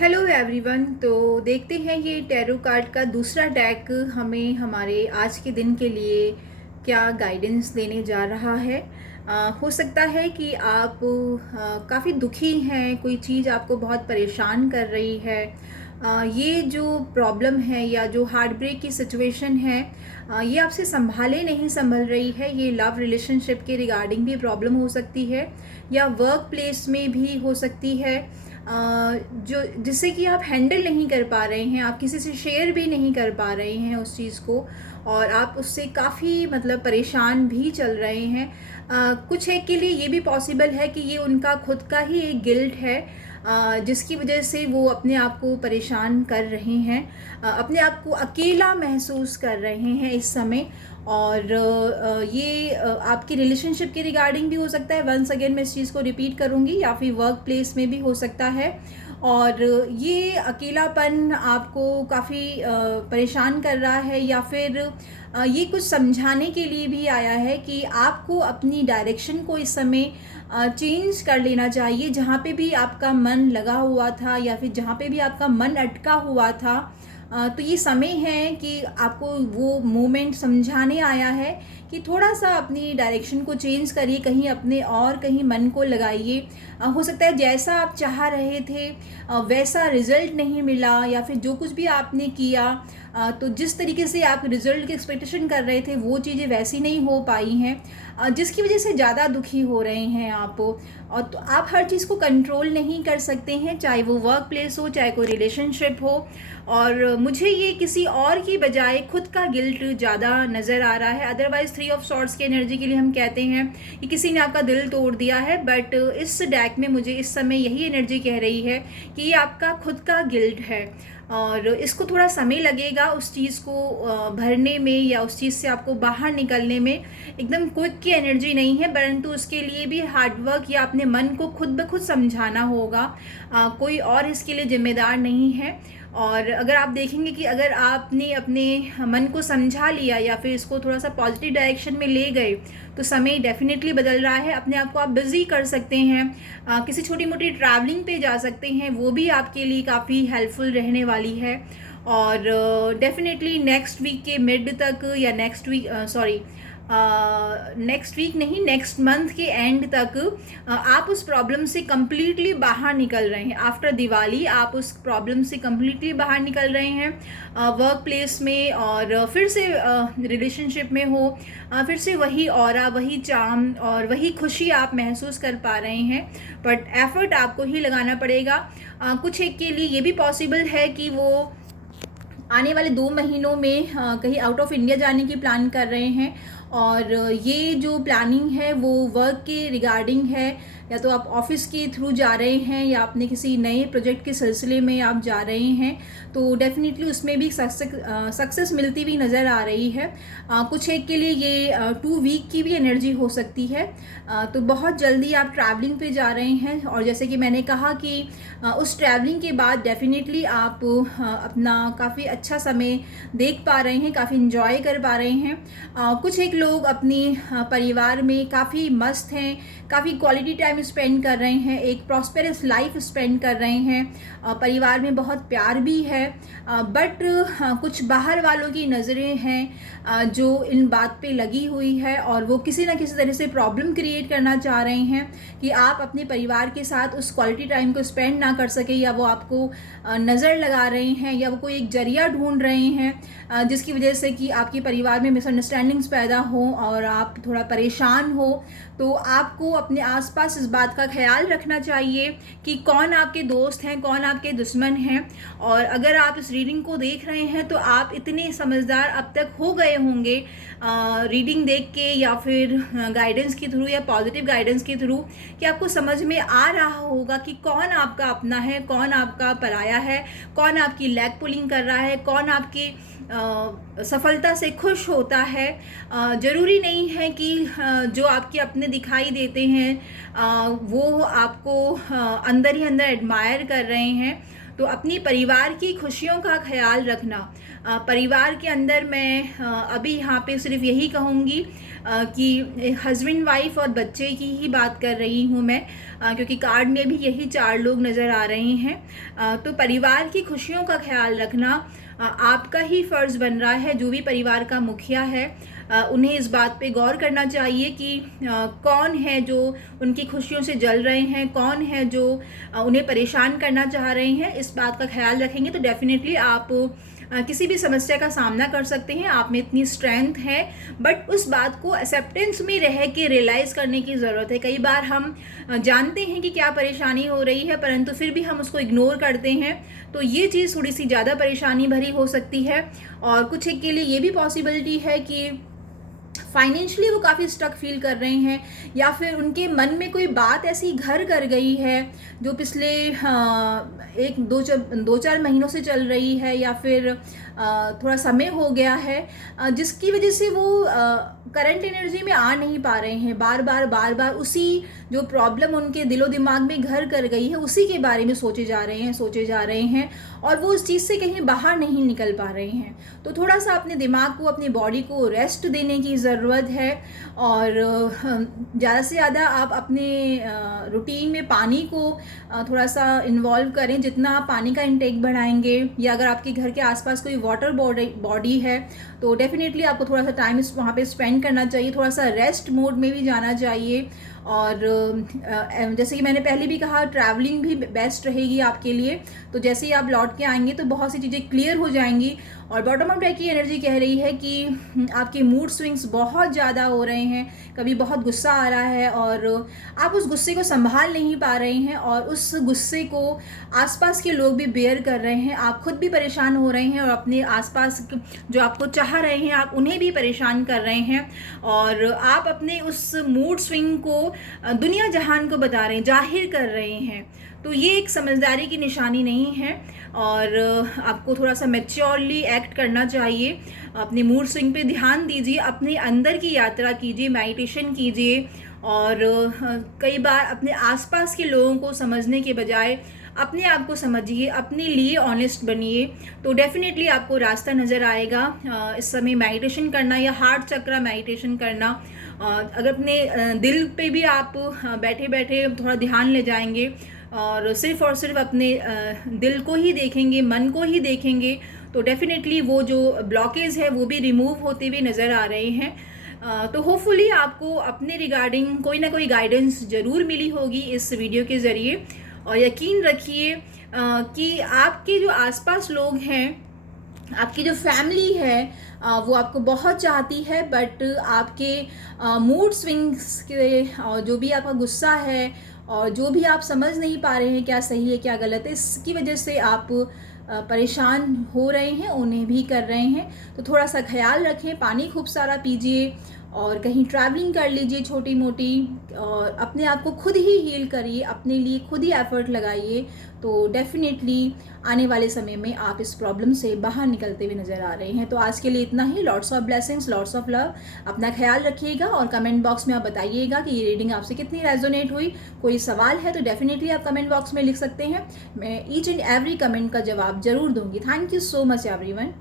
Hello everyone. तो देखते हैं ये टैरो कार्ड का दूसरा डेक हमें हमारे आज के दिन के लिए क्या गाइडेंस देने जा रहा है। हो सकता है कि आप काफ़ी दुखी हैं, कोई चीज़ आपको बहुत परेशान कर रही है। ये जो प्रॉब्लम है या जो हार्ट ब्रेक की सिचुएशन है, ये आपसे संभाले नहीं संभल रही है। ये लव रिलेशनशिप के रिगार्डिंग भी प्रॉब्लम हो सकती है या वर्क प्लेस में भी हो सकती है, जो जिससे कि आप हैंडल नहीं कर पा रहे हैं, आप किसी से शेयर भी नहीं कर पा रहे हैं उस चीज़ को, और आप उससे काफ़ी मतलब परेशान भी चल रहे हैं। कुछ एक के लिए ये भी पॉसिबल है कि ये उनका खुद का ही एक गिल्ट है, जिसकी वजह से वो अपने आप को परेशान कर रहे हैं, अपने आप को अकेला महसूस कर रहे हैं इस समय। और ये आपकी रिलेशनशिप के रिगार्डिंग भी हो सकता है। वंस अगेन मैं इस चीज़ को रिपीट करूँगी, या फिर वर्क प्लेस में भी हो सकता है। और ये अकेलापन आपको काफ़ी परेशान कर रहा है, या फिर ये कुछ समझाने के लिए भी आया है कि आपको अपनी डायरेक्शन को इस समय चेंज कर लेना चाहिए। जहाँ पे भी आपका मन लगा हुआ था या फिर जहाँ पे भी आपका मन अटका हुआ था, तो ये समय है कि आपको वो मोमेंट समझाने आया है कि थोड़ा सा अपनी डायरेक्शन को चेंज करिए, कहीं अपने और कहीं मन को लगाइए। हो सकता है जैसा आप चाह रहे थे वैसा रिजल्ट नहीं मिला, या फिर जो कुछ भी आपने किया, तो जिस तरीके से आप रिजल्ट की एक्सपेक्टेशन कर रहे थे वो चीज़ें वैसी नहीं हो पाई हैं, जिसकी वजह से ज़्यादा दुखी हो रहे हैं आप। और तो आप हर चीज़ को कंट्रोल नहीं कर सकते हैं, चाहे वो वर्क प्लेस हो, चाहे कोई रिलेशनशिप हो। और मुझे ये किसी और की बजाय खुद का गिल्ट ज़्यादा नज़र आ रहा है। अदरवाइज़ 3 ऑफ सॉर्ड्स की एनर्जी के लिए हम कहते हैं कि किसी ने आपका दिल तोड़ दिया है, बट इस डेक में मुझे इस समय यही एनर्जी कह रही है कि ये आपका खुद का गिल्ट है, और इसको थोड़ा समय लगेगा उस चीज़ को भरने में, या उस चीज़ से आपको बाहर निकलने में। एकदम क्विक की एनर्जी नहीं है, परंतु उसके लिए भी हार्डवर्क या अपने मन को खुद ब खुद समझाना होगा। कोई और इसके लिए जिम्मेदार नहीं है। और अगर आप देखेंगे कि अगर आपने अपने मन को समझा लिया या फिर इसको थोड़ा सा पॉजिटिव डायरेक्शन में ले गए, तो समय डेफिनेटली बदल रहा है। अपने आप को आप बिज़ी कर सकते हैं, किसी छोटी मोटी ट्रैवलिंग पे जा सकते हैं, वो भी आपके लिए काफ़ी हेल्पफुल रहने वाली है। और डेफिनेटली नेक्स्ट वीक के मिड तक, या नेक्स्ट वीक नहीं, नेक्स्ट मंथ के एंड तक आप उस प्रॉब्लम से कम्प्लीटली बाहर निकल रहे हैं। आफ्टर दिवाली आप उस प्रॉब्लम से कम्प्लीटली बाहर निकल रहे हैं, वर्क प्लेस में, और फिर से रिलेशनशिप में हो, फिर से वही ऑरा, वही चार्म और वही खुशी आप महसूस कर पा रहे हैं। बट एफर्ट आपको ही लगाना पड़ेगा। कुछ एक के लिए ये भी पॉसिबल है कि वो आने वाले 2 महीनों में कहीं आउट ऑफ इंडिया जाने की प्लान कर रहे हैं। और ये जो प्लानिंग है वो वर्क के रिगार्डिंग है, या तो आप ऑफिस के थ्रू जा रहे हैं या अपने किसी नए प्रोजेक्ट के सिलसिले में आप जा रहे हैं, तो डेफिनेटली उसमें भी सक्सेस मिलती हुई नज़र आ रही है। कुछ एक के लिए ये 2 वीक की भी एनर्जी हो सकती है। तो बहुत जल्दी आप ट्रैवलिंग पे जा रहे हैं, और जैसे कि मैंने कहा कि उस ट्रैवलिंग के बाद डेफिनेटली आप अपना काफ़ी अच्छा समय देख पा रहे हैं, काफ़ी इंजॉय कर पा रहे हैं। कुछ एक लोग अपनी परिवार में काफ़ी मस्त हैं, काफ़ी क्वालिटी टाइम स्पेंड कर रहे हैं, एक प्रॉस्पेरस लाइफ स्पेंड कर रहे हैं, परिवार में बहुत प्यार भी है। बट कुछ बाहर वालों की नज़रें हैं जो इन बात पे लगी हुई है, और वो किसी ना किसी तरह से प्रॉब्लम क्रिएट करना चाह रहे हैं कि आप अपने परिवार के साथ उस क्वालिटी टाइम को स्पेंड ना कर सके, या वो आपको नज़र लगा रहे हैं, या वो कोई एक जरिया ढूंढ रहे हैं जिसकी वजह से कि आपके परिवार में मिसअंडरस्टैंडिंग्स पैदा हो और आप थोड़ा परेशान हो। तो आपको अपने आसपास इस बात का ख्याल रखना चाहिए कि कौन आपके दोस्त हैं, कौन आपके दुश्मन हैं। और अगर आप इस रीडिंग को देख रहे हैं तो आप इतने समझदार अब तक हो गए होंगे रीडिंग देख के, या फिर गाइडेंस के थ्रू, या पॉजिटिव गाइडेंस के थ्रू, कि आपको समझ में आ रहा होगा कि कौन आपका अपना है, कौन आपका पराया है, कौन आपकी लेग पुलिंग कर रहा है, कौन आपकी सफलता से खुश होता है। ज़रूरी नहीं है कि जो आपके अपने दिखाई देते हैं वो आपको अंदर ही अंदर एडमायर कर रहे हैं। तो अपनी परिवार की खुशियों का ख्याल रखना। परिवार के अंदर मैं अभी यहाँ पे सिर्फ यही कहूँगी कि हस्बैंड वाइफ और बच्चे की ही बात कर रही हूँ मैं, क्योंकि कार्ड में भी यही 4 लोग नज़र आ रहे हैं। तो परिवार की खुशियों का ख्याल रखना आपका ही फ़र्ज़ बन रहा है। जो भी परिवार का मुखिया है, उन्हें इस बात पे गौर करना चाहिए कि कौन है जो उनकी खुशियों से जल रहे हैं, कौन है जो उन्हें परेशान करना चाह रहे हैं। इस बात का ख्याल रखेंगे तो डेफ़िनेटली आप किसी भी समस्या का सामना कर सकते हैं। आप में इतनी स्ट्रेंथ है, बट उस बात को एक्सेप्टेंस में रह के रियलाइज़ करने की ज़रूरत है। कई बार हम जानते हैं कि क्या परेशानी हो रही है, परंतु फिर भी हम उसको इग्नोर करते हैं, तो ये चीज़ थोड़ी सी ज़्यादा परेशानी भरी हो सकती है। और कुछ एक के लिए ये भी पॉसिबिलिटी है कि फाइनेंशियली वो काफ़ी स्टक फील कर रहे हैं, या फिर उनके मन में कोई बात ऐसी घर कर गई है जो पिछले 1-2-4 महीनों से चल रही है, या फिर थोड़ा समय हो गया है, जिसकी वजह से वो करंट एनर्जी में आ नहीं पा रहे हैं। बार बार उसी जो प्रॉब्लम उनके दिलो दिमाग में घर कर गई है, उसी के बारे में सोचे जा रहे हैं और वो उस चीज़ से कहीं बाहर नहीं निकल पा रहे हैं। तो थोड़ा सा अपने दिमाग को, अपनी बॉडी को रेस्ट देने की ज़रूरत है। और ज़्यादा से ज़्यादा आप अपने रूटीन में पानी को थोड़ा सा इन्वॉल्व करें। जितना आप पानी का इंटेक बढ़ाएंगे, या अगर आपके घर के आसपास कोई वाटर बॉडी है तो डेफिनेटली आपको थोड़ा सा टाइम वहाँ पे स्पेंड करना चाहिए, थोड़ा सा रेस्ट मोड में भी जाना चाहिए। और जैसे कि मैंने पहले भी कहा, ट्रैवलिंग भी बेस्ट रहेगी आपके लिए। तो जैसे ही आप लौट के आएंगे तो बहुत सी चीज़ें क्लियर हो जाएंगी। और बॉटम ऑफ डेक की एनर्जी कह रही है कि आपके मूड स्विंग्स बहुत ज़्यादा हो रहे हैं, कभी बहुत गुस्सा आ रहा है और आप उस गुस्से को संभाल नहीं पा रहे हैं, और उस गुस्से को आसपास के लोग भी बेयर कर रहे हैं। आप खुद भी परेशान हो रहे हैं और अपने आसपास जो आपको चाह रहे हैं, आप उन्हें भी परेशान कर रहे हैं। और आप अपने उस मूड स्विंग को दुनिया जहान को बता रहे हैं, जाहिर कर रहे हैं। तो ये एक समझदारी की निशानी नहीं है, और आपको थोड़ा सा मैच्योरली एक्ट करना चाहिए। अपने मूड स्विंग पे ध्यान दीजिए, अपने अंदर की यात्रा कीजिए, मेडिटेशन कीजिए। और कई बार अपने आसपास के लोगों को समझने के बजाय अपने आप को समझिए, अपने लिए ऑनेस्ट बनिए, तो डेफिनेटली आपको रास्ता नज़र आएगा। इस समय मेडिटेशन करना या हार्ट चक्र मेडिटेशन करना, अगर अपने दिल पे भी आप बैठे बैठे थोड़ा ध्यान ले जाएंगे और सिर्फ अपने दिल को ही देखेंगे, मन को ही देखेंगे, तो डेफिनेटली वो जो ब्लॉकेज है वो भी रिमूव होते हुए नज़र आ रहे हैं। तो होपफुली आपको अपने रिगार्डिंग कोई ना कोई गाइडेंस ज़रूर मिली होगी इस वीडियो के ज़रिए। और यकीन रखिए कि आपके जो आसपास लोग हैं, आपकी जो फैमिली है, वो आपको बहुत चाहती है, बट आपके मूड स्विंग्स के और जो भी आपका गुस्सा है और जो भी आप समझ नहीं पा रहे हैं क्या सही है क्या गलत है, इसकी वजह से आप परेशान हो रहे हैं, उन्हें भी कर रहे हैं। तो थोड़ा सा ख्याल रखें, पानी खूब सारा पीजिए और कहीं ट्रैवलिंग कर लीजिए छोटी मोटी, और अपने आप को खुद ही हील करिए, अपने लिए खुद ही एफर्ट लगाइए। तो डेफिनेटली आने वाले समय में आप इस प्रॉब्लम से बाहर निकलते हुए नज़र आ रहे हैं। तो आज के लिए इतना ही। Lots of blessings, lots of love. अपना ख्याल रखिएगा और कमेंट बॉक्स में आप बताइएगा कि ये रीडिंग आपसे कितनी रेजोनेट हुई। कोई सवाल है तो डेफिनेटली आप कमेंट बॉक्स में लिख सकते हैं, मैं ईच एंड एवरी कमेंट का जवाब जरूर दूंगी। Thank you so much everyone.